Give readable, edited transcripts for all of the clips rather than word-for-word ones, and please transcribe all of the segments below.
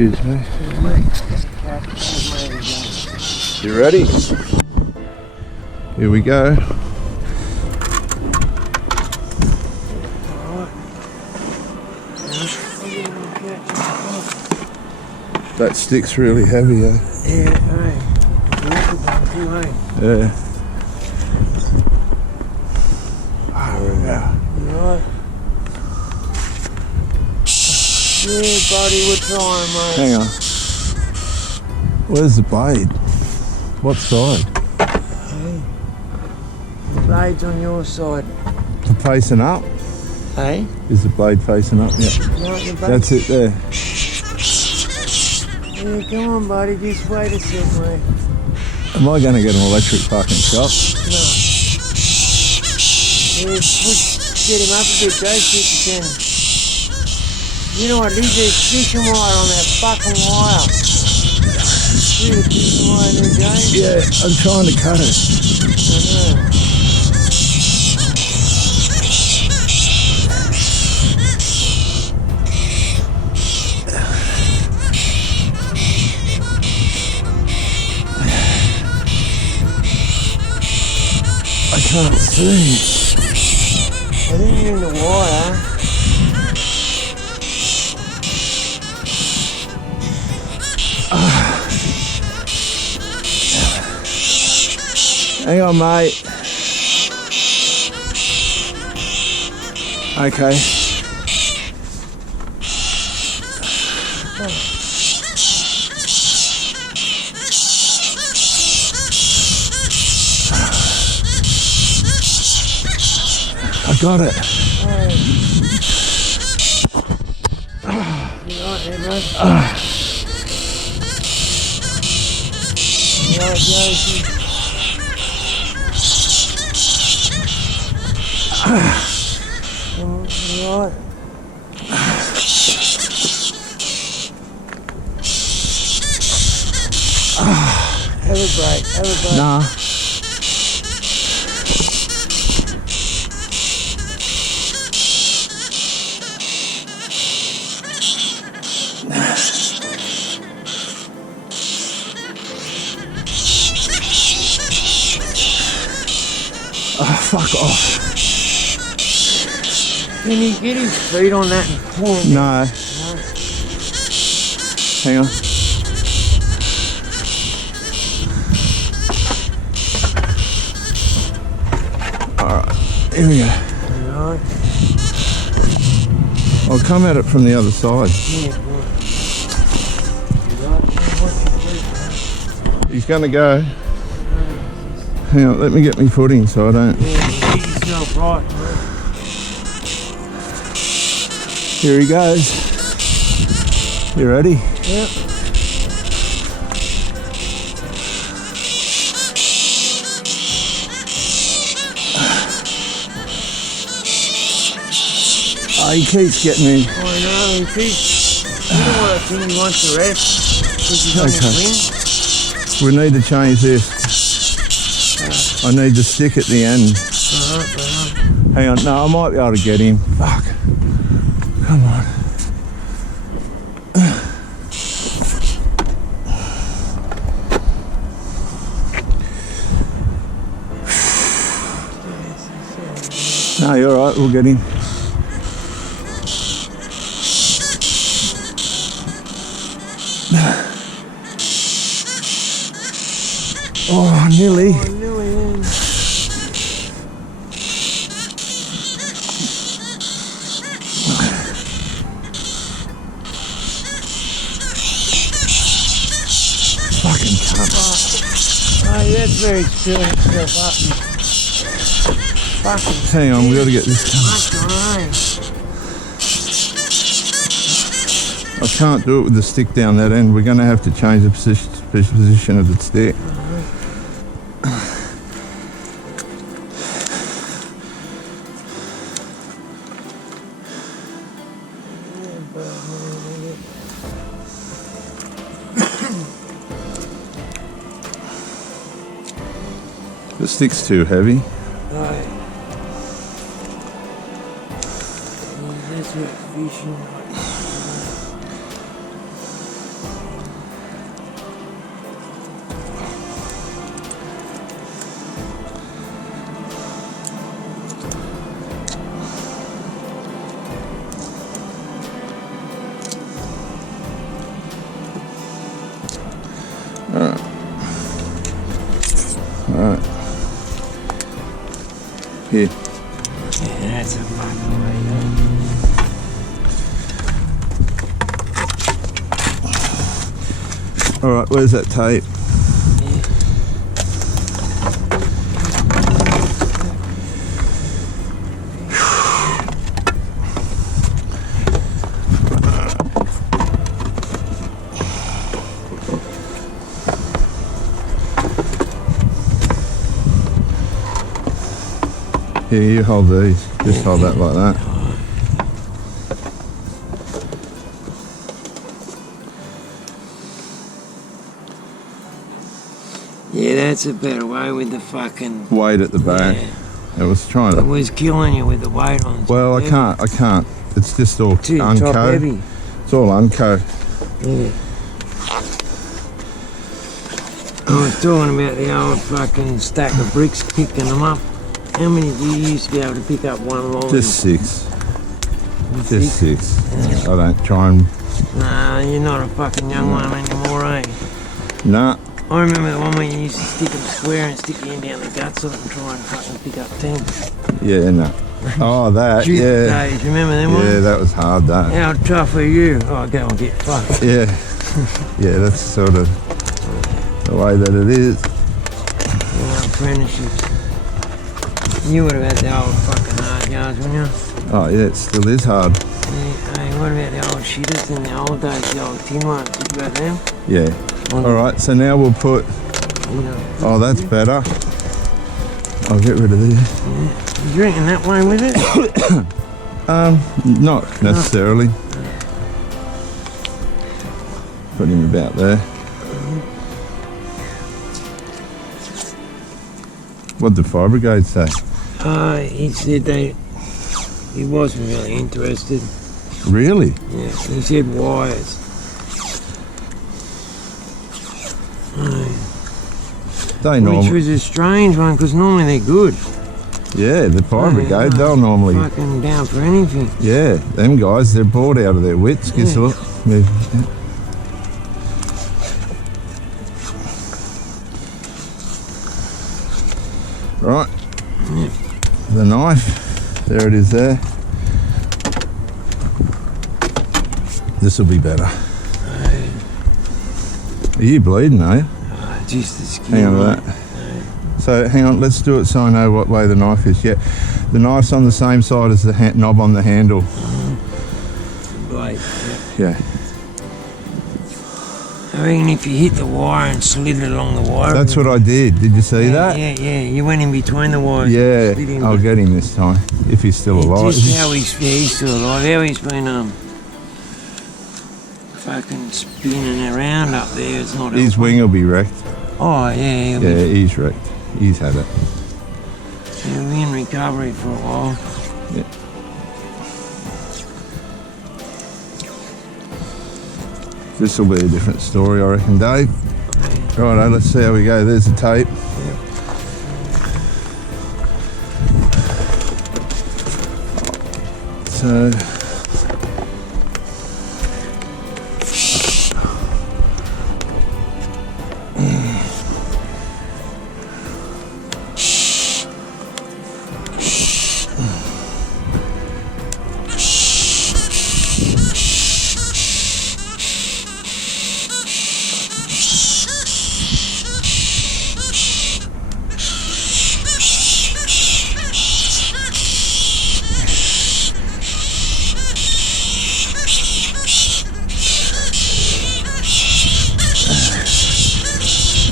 Excuse me. You ready? Here we go. That stick's really heavy, eh? Yeah, right. Yeah. Oh, yeah. Right. Yeah, buddy, we're trying, mate. Hang on. Where's the blade? What side? Hey. The blade's on your side. Facing up? Hey? Is the blade facing up? Yeah. Right, the blade. That's it there. Yeah, come on, buddy, just wait a sec, mate. Am I going to get an electric fucking shock? No. Yeah, get him up a bit, Joe, see if you can. You know what, leave that fishing wire on that fucking wire. See the fishing wire there, Joe? Yeah, I'm trying to cut it. I know. I can't see. I think you're in the wire. Hang on, mate. Okay. I got it. You right there, bro? You right, Josie? You right? Have a break, have a break. Nah. Oh, fuck off. Can you get his feet on that and pull him? No. Hang on. Alright, here we go. Right. I'll come at it from the other side. Yeah, right. You right? Watch your feet, He's going to go. Hang on, let me get my footing so I don't... yeah, get yourself right, mate. Here he goes. You ready? Yep. Oh, he keeps getting me. I know, you know what I think he wants to rest? Because he's on his wing. We need to change this. I need the stick at the end. Hang on, no, I might be able to get him. Fuck. Come on. No, you're alright, we'll get him. Oh, nearly. Oh, nearly in. Fucking cunt. Oh, that's very screwing himself up. Fucking Hang on, we got to get this done. I can't do it with the stick down that end. We're going to have to change the position of the stick. The stick's too heavy. Right. That's what fishing like. That's a fucking way, All right, where's that tape? Here, you hold these. Just hold that like that. Yeah, that's a better way with the fucking. Weight at the back. Yeah. I was trying It to. was killing you with the weight on. Well, I can't. It's just all Too top unco. heavy. It's all unco. Yeah. I was talking about the old fucking stack of bricks, picking them up. How many do you used to be able to pick up one load? Just six. Six? Just six. I don't try and. Nah, you're not a fucking young one anymore, eh? Nah. I remember the one where you used to stick them square and stick your hand down the guts of it and try and fucking pick up 10. Yeah, no. Oh, that. Duke Yeah. days, remember them Yeah, ones? that was hard. That. How tough are you? Oh, go and get fucked. Yeah. Yeah, that's sort of the way that it is. You know, apprenticeships. You would have had the old fucking hard yards, wouldn't you? Oh, yeah, it still is hard. Yeah, hey, what about the old shitters in the old days, the old tin ones? Did you have them? Yeah. All right, so now we'll put. You know, Oh, that's better. I'll get rid of this. you drinking that way with it? Not necessarily. Put him about there. What did the fire brigade say? He said he wasn't really interested. Really? Yeah, he said wires. They Which normally. was a strange one, because normally they're good. Yeah, the fire Yeah, brigade, they'll normally. Fucking down for anything. Yeah, them guys, they're bored out of their wits. Guess Yeah. what? Yeah. Right. The knife. There it is there. This will be better. Are you bleeding, are you? Just the skin. Hang on with that. So hang on, let's do it so I know what way the knife is. Yeah, the knife's on the same side as the knob on the handle. Right. Yeah. I reckon if you hit the wire and slid it along the wire. That's what I did. Did you see yeah, that? Yeah. You went in between the wires. Yeah, slid in. I'll get him this time if he's still alive. Just how he's still alive. How he's been fucking spinning around up there. It's not. His helpful. wing will be wrecked. Oh yeah. Yeah, he's wrecked. He's had it. He'll be in recovery for a while. Yeah. This will be a different story, I reckon, Dave. Righto, let's see how we go. There's the tape. So.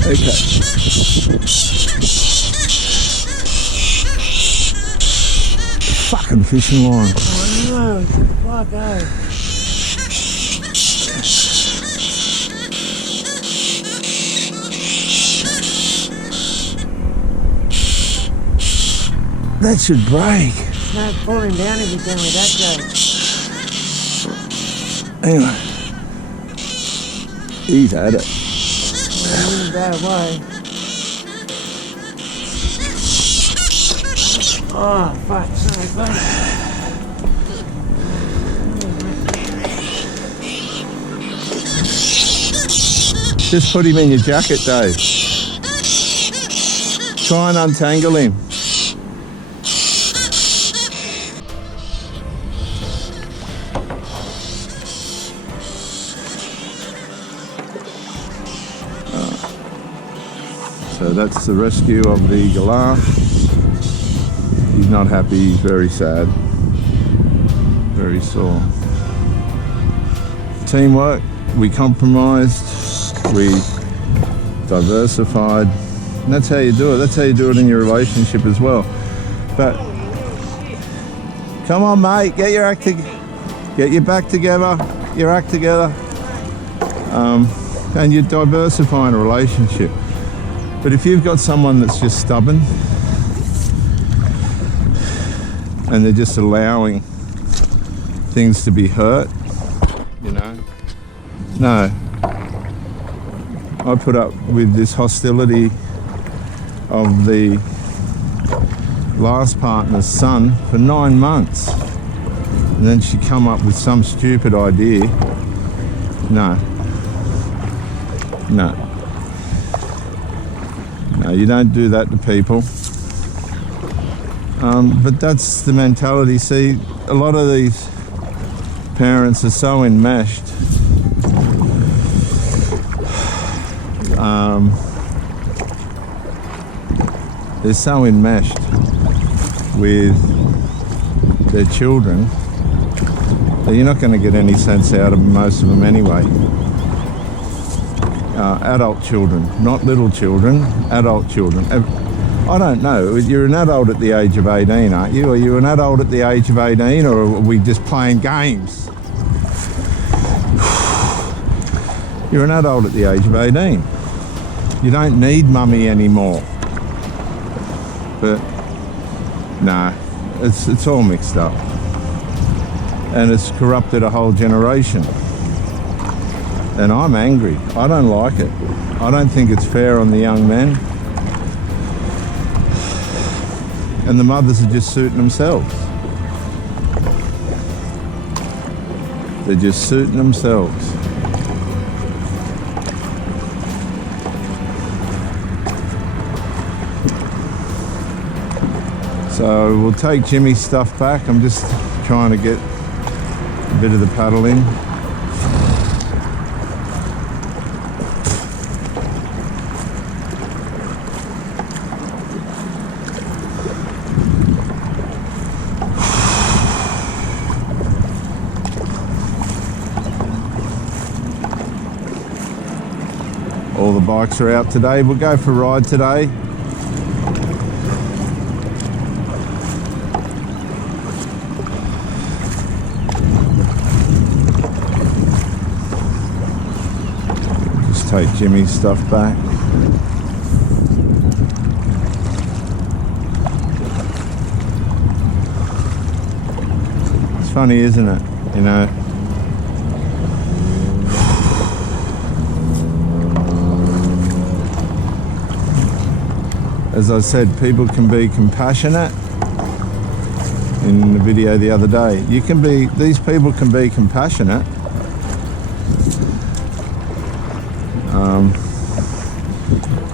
Okay. Fucking fishing line. Oh no, it's a fuck, eh? That should break. No, it's falling down if you tell me that, Joe. Hang on. He's had it. In a bad way. Oh, fuck, sorry, buddy. Just put him in your jacket, Dave. Try and untangle him. So that's the rescue of the galah. He's not happy, he's very sad, very sore. Teamwork, we compromised, we diversified, and that's how you do it. That's how you do it in your relationship as well. But come on, mate, get your back together, your act together, and you're diversifying a relationship. But if you've got someone that's just stubborn and they're just allowing things to be hurt, you know, no. I put up with this hostility of the last partner's son for 9 months, and then she come up with some stupid idea. No, you don't do that to people. But that's the mentality. See, a lot of these parents are so enmeshed. They're so enmeshed with their children that you're not going to get any sense out of most of them anyway. Adult children, not little children, adult children. I don't know, you're an adult at the age of 18, aren't you? Are you an adult at the age of 18, or are we just playing games? You're an adult at the age of 18. You don't need mummy anymore. But no, it's all mixed up, and it's corrupted a whole generation. And I'm angry. I don't like it. I don't think it's fair on the young men. And the mothers are just suiting themselves. They're just suiting themselves. So we'll take Jimmy's stuff back. I'm just trying to get a bit of the paddle in. All the bikes are out today. We'll go for a ride today. Just take Jimmy's stuff back. It's funny, isn't it? You know, as I said, people can be compassionate. In the video the other day, these people can be compassionate,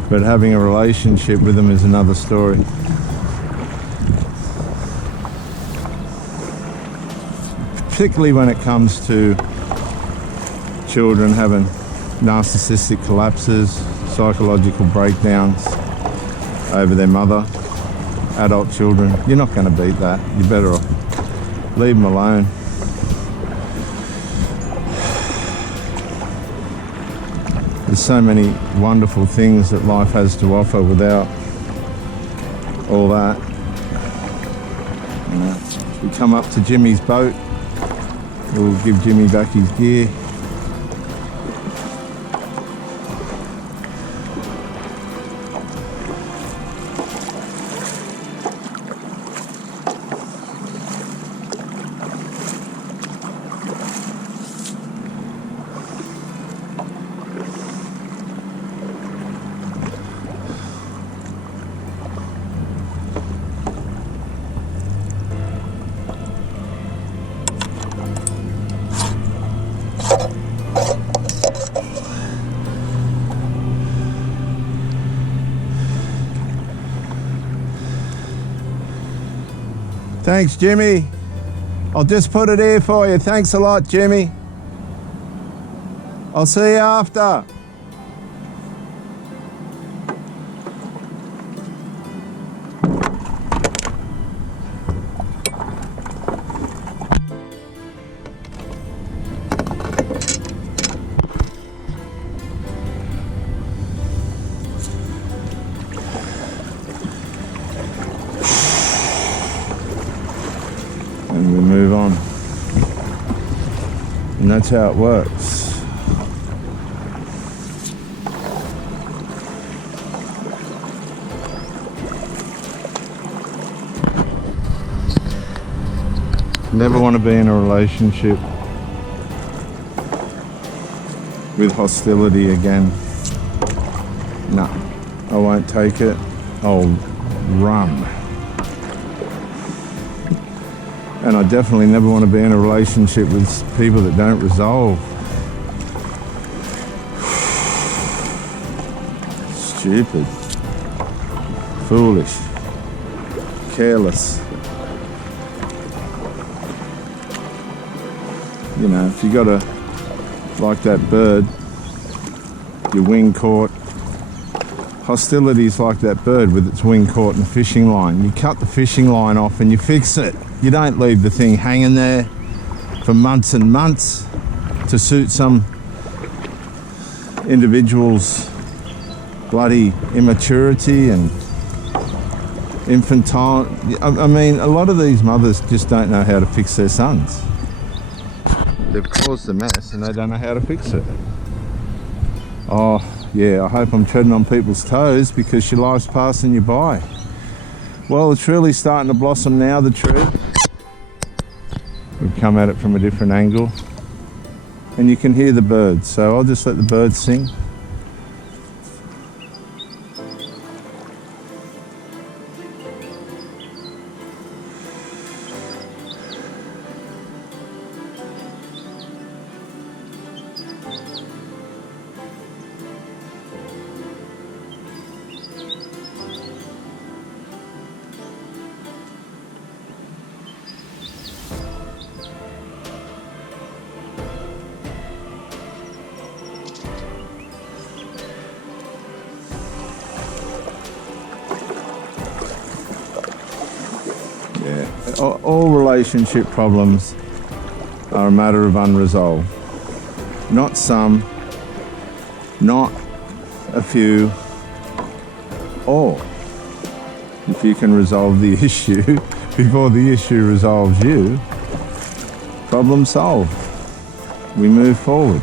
but having a relationship with them is another story. Particularly when it comes to children having narcissistic collapses, psychological breakdowns over their mother, adult children. You're not going to beat that. You're better off. Leave them alone. There's so many wonderful things that life has to offer without all that. We come up to Jimmy's boat. We'll give Jimmy back his gear. Thanks, Jimmy. I'll just put it here for you. Thanks a lot, Jimmy. I'll see you after. move on. And that's how it works. Never want to be in a relationship with hostility again. No, I won't take it. I'll run. And I definitely never want to be in a relationship with people that don't resolve. Stupid. Foolish. Careless. You know, if you got a, like that bird, your wing caught. Hostility is like that bird with its wing caught in a fishing line. You cut the fishing line off and you fix it. You don't leave the thing hanging there for months and months to suit some individual's bloody immaturity and infantile. I mean, a lot of these mothers just don't know how to fix their sons. They've caused a mess and they don't know how to fix it. Oh, yeah, I hope I'm treading on people's toes because your life's passing you by. Well, it's really starting to blossom now, the tree. We've come at it from a different angle. And you can hear the birds, so I'll just let the birds sing. All relationship problems are a matter of unresolved. Not some, not a few, all. If you can resolve the issue before the issue resolves you, problem solved. We move forward.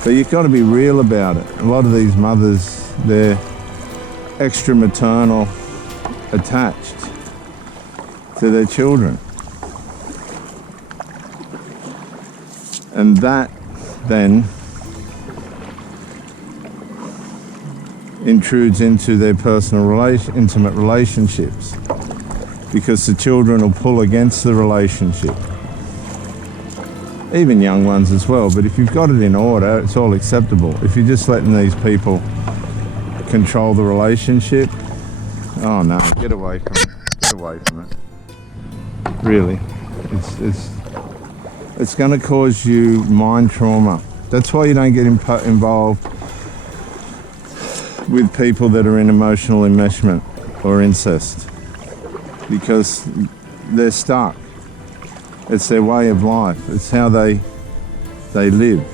So you've got to be real about it. A lot of these mothers, they're extra maternal attached to their children. And that then intrudes into their personal intimate relationships because the children will pull against the relationship. Even young ones as well, but if you've got it in order, it's all acceptable. If you're just letting these people control the relationship, oh no, get away from it. Get away from it. Really, it's going to cause you mind trauma. That's why you don't get involved with people that are in emotional enmeshment or incest, because they're stuck. It's their way of life. It's how they live.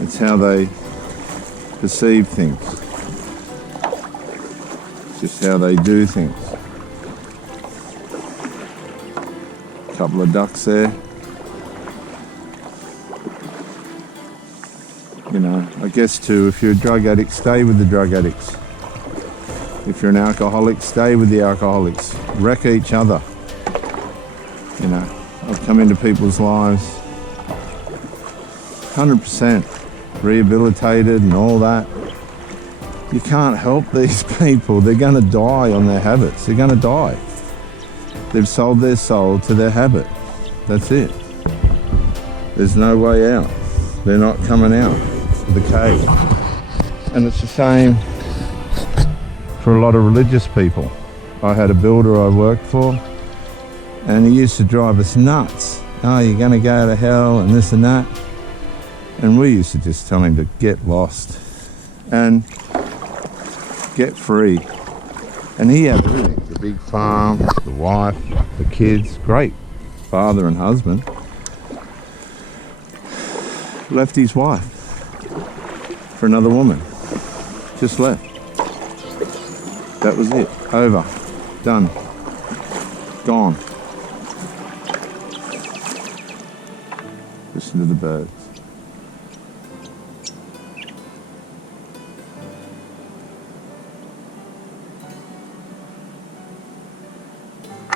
It's how they perceive things. It's just how they do things. Couple of ducks there. You know, I guess too, if you're a drug addict, stay with the drug addicts. If you're an alcoholic, stay with the alcoholics. Wreck each other. You know, I've come into people's lives 100% rehabilitated and all that. You can't help these people. They're going to die on their habits. They're going to die. They've sold their soul to their habit. That's it. There's no way out. They're not coming out of the cave. And it's the same for a lot of religious people. I had a builder I worked for, and he used to drive us nuts. Oh, you're going to go to hell and this and that. And we used to just tell him to get lost and get free. And he had everything. The big farm, the wife, the kids, great father and husband. Left his wife for another woman. Just left. That was it. Over. Done. Gone. Listen to the birds.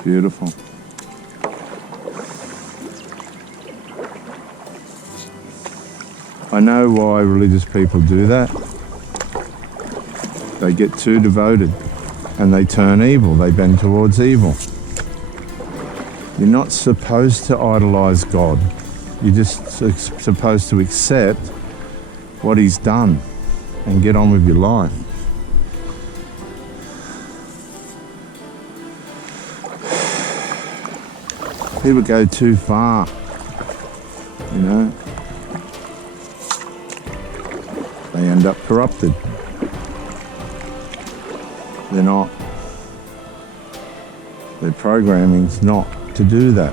Beautiful. I know why religious people do that. They get too devoted and they turn evil. They bend towards evil. You're not supposed to idolize God. You're just supposed to accept what He's done and get on with your life. People go too far, you know. They end up corrupted. They're not. Their programming's not to do that.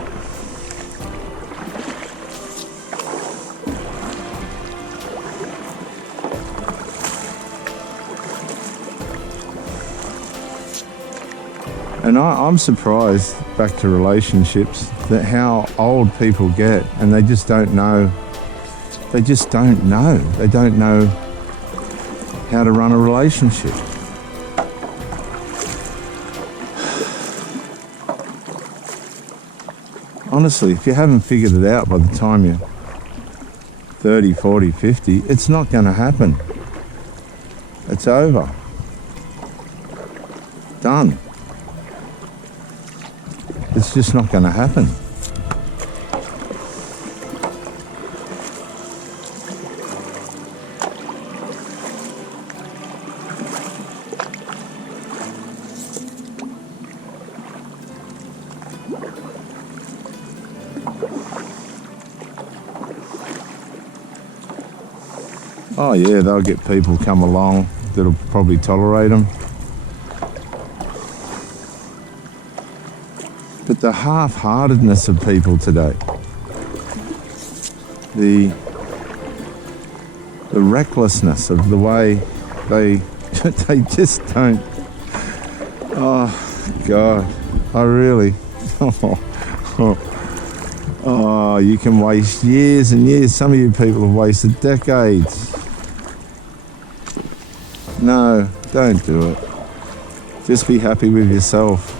And I'm surprised, back to relationships, that how old people get and they just don't know. They just don't know. They don't know how to run a relationship. Honestly, if you haven't figured it out by the time you're 30, 40, 50, it's not going to happen. It's over. Done. It's just not going to happen. Oh yeah, they'll get people come along that'll probably tolerate them. But the half-heartedness of people today, the recklessness of the way they just don't. Oh God, I really. Oh, you can waste years and years. Some of you people have wasted decades. No, don't do it. Just be happy with yourself.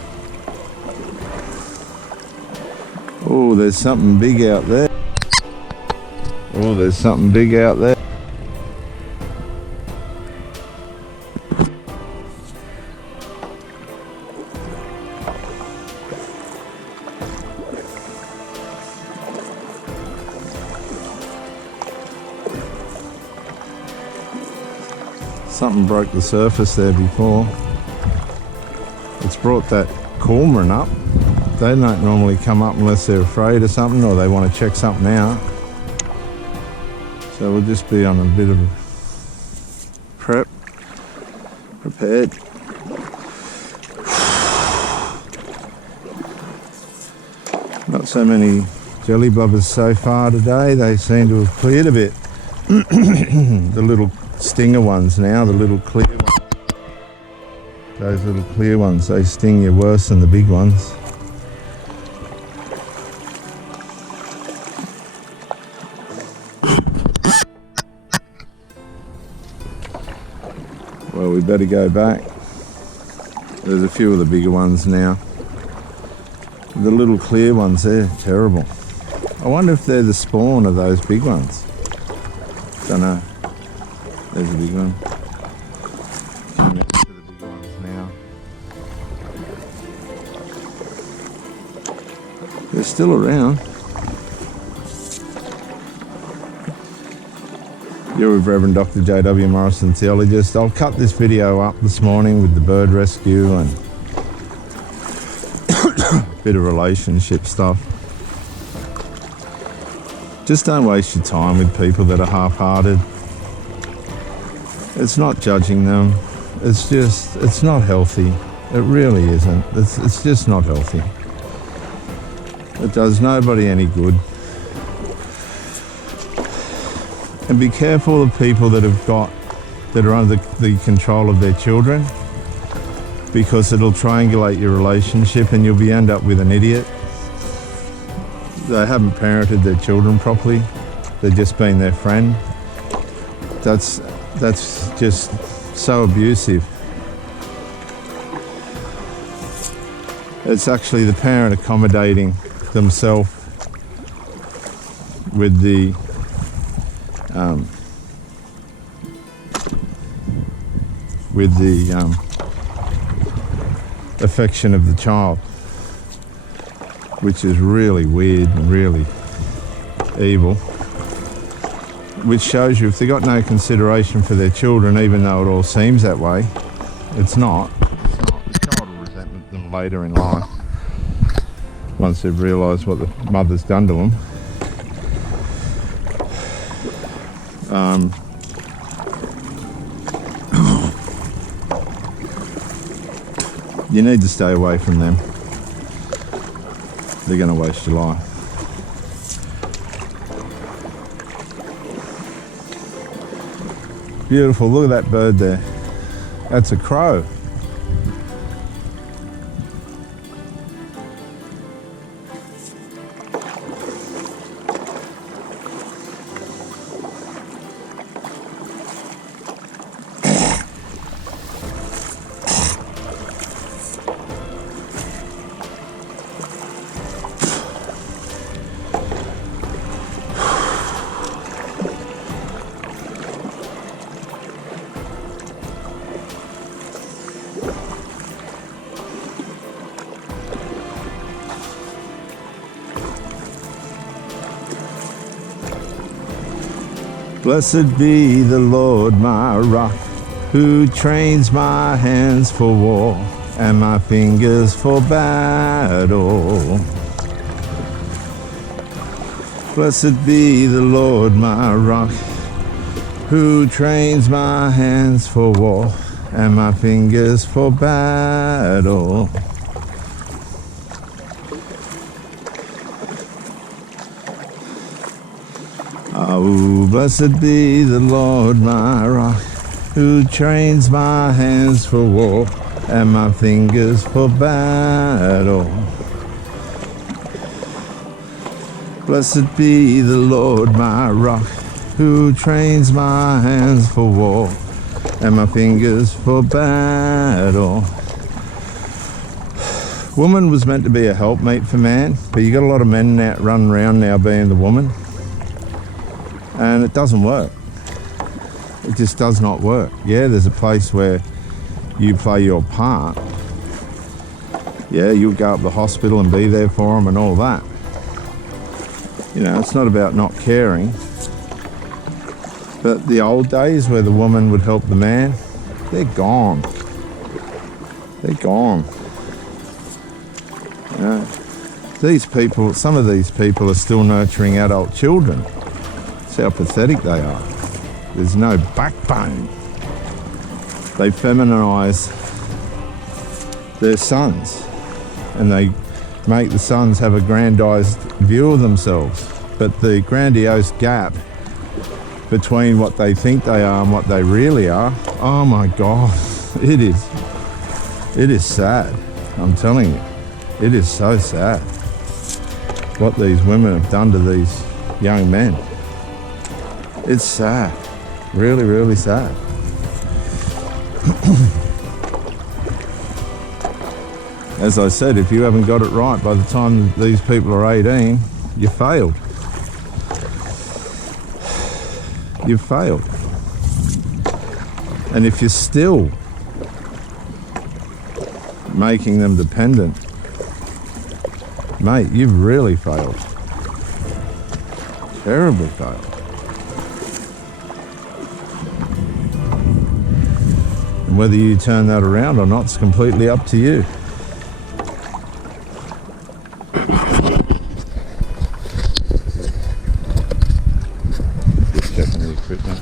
Oh, there's something big out there. Oh, there's something big out there. Something broke the surface there before. It's brought that cormorant up. They don't normally come up unless they're afraid of something or they want to check something out. So we'll just be on a bit of prepared. Not so many jelly blubbers so far today. They seem to have cleared a bit. The little stinger ones now, the little clear ones. Those little clear ones, they sting you worse than the big ones. Well, we better go back. There's a few of the bigger ones now. The little clear ones, they're terrible. I wonder if they're the spawn of those big ones. Don't know. There's a big one. Coming out to the big ones now. They're still around. You're with Reverend Dr. J.W. Morrison, Theologist. I'll cut this video up this morning with the bird rescue and a bit of relationship stuff. Just don't waste your time with people that are half-hearted. It's not judging them. It's not healthy. It really isn't. It's just not healthy. It does nobody any good. And be careful of people that are under the control of their children, because it'll triangulate your relationship and you'll end up with an idiot. They haven't parented their children properly. They're just being their friend. That's just so abusive. It's actually the parent accommodating themselves with the affection of the child, which is really weird and really evil, which shows you if they've got no consideration for their children, even though it all seems that way, it's not. The child will resent them later in life once they've realised what the mother's done to them. You need to stay away from them. They're going to waste your life. Beautiful, look at that bird there. That's a crow. Blessed be the Lord my rock, who trains my hands for war and my fingers for battle. Blessed be the Lord my rock, who trains my hands for war and my fingers for battle. Oh, blessed be the Lord my rock, who trains my hands for war and my fingers for battle. Blessed be the Lord my rock, who trains my hands for war and my fingers for battle. Woman was meant to be a helpmate for man, but you got a lot of men now running around now being the woman. And it doesn't work. It just does not work. Yeah, there's a place where you play your part. Yeah, you'll go up to the hospital and be there for them and all that. You know, it's not about not caring. But the old days where the woman would help the man, they're gone. They're gone. You know, these people, some of these people are still nurturing adult children. How pathetic they are. There's no backbone. They feminise their sons and they make the sons have a grandised view of themselves. But the grandiose gap between what they think they are and what they really are, oh my God, it is sad. I'm telling you, it is so sad what these women have done to these young men. It's sad, really, really sad. As I said, if you haven't got it right by the time these people are 18, you failed. You've failed. And if you're still making them dependent, mate, you've really failed. Terribly failed. Whether you turn that around or not, it's completely up to you. Just checking the equipment.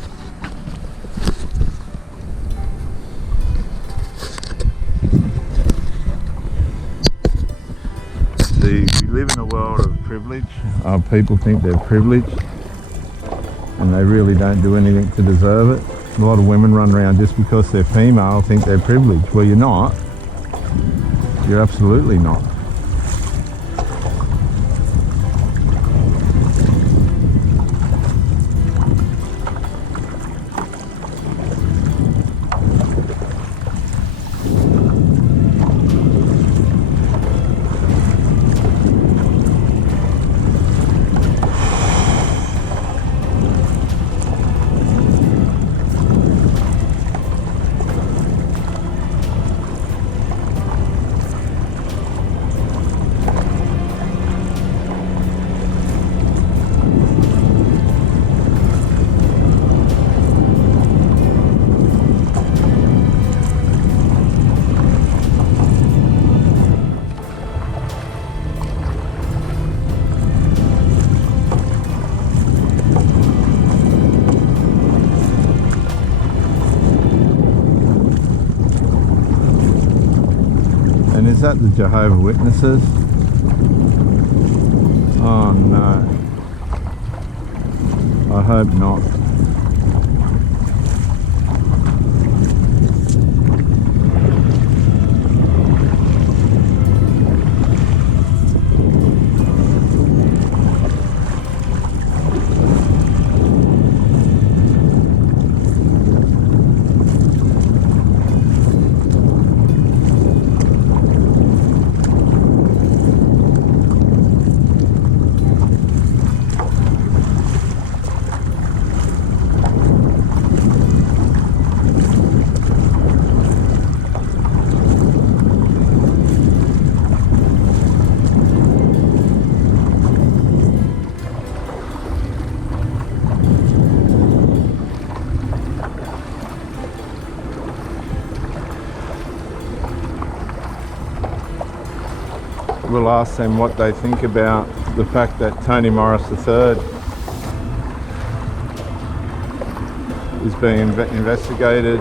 See, we live in a world of privilege. People think they're privileged and they really don't do anything to deserve it. A lot of women run around just because they're female think they're privileged. Well, you're not. You're absolutely not. that the Jehovah's Witnesses? Oh no. I hope not. We'll ask them what they think about the fact that Tony Morris III is being investigated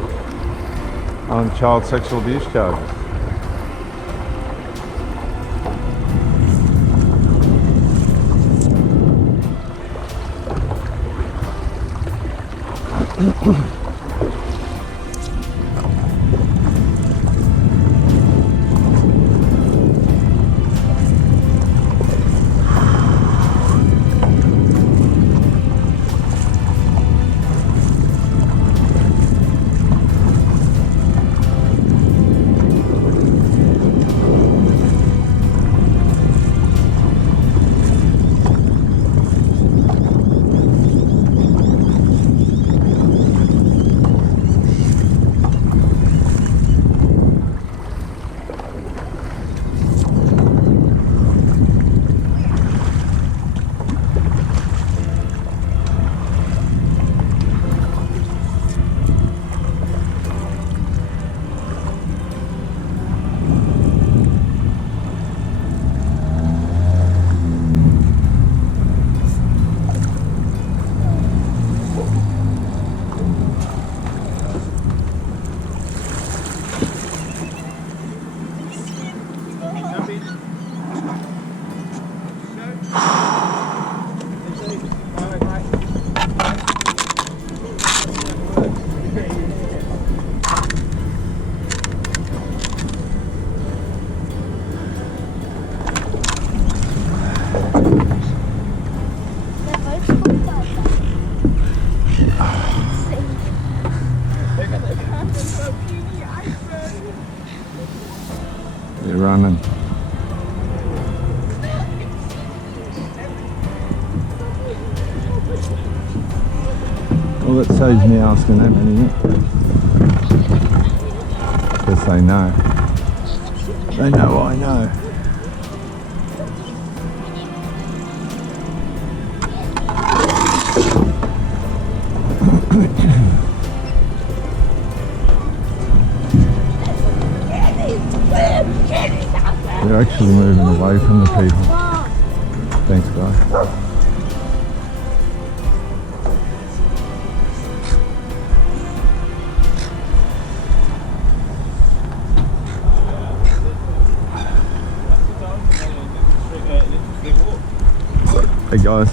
on child sexual abuse charges. They're running. Well, that saves me asking them anything. Because they know. They know I know. We're actually moving away from the people. Thanks, guys. Hey guys.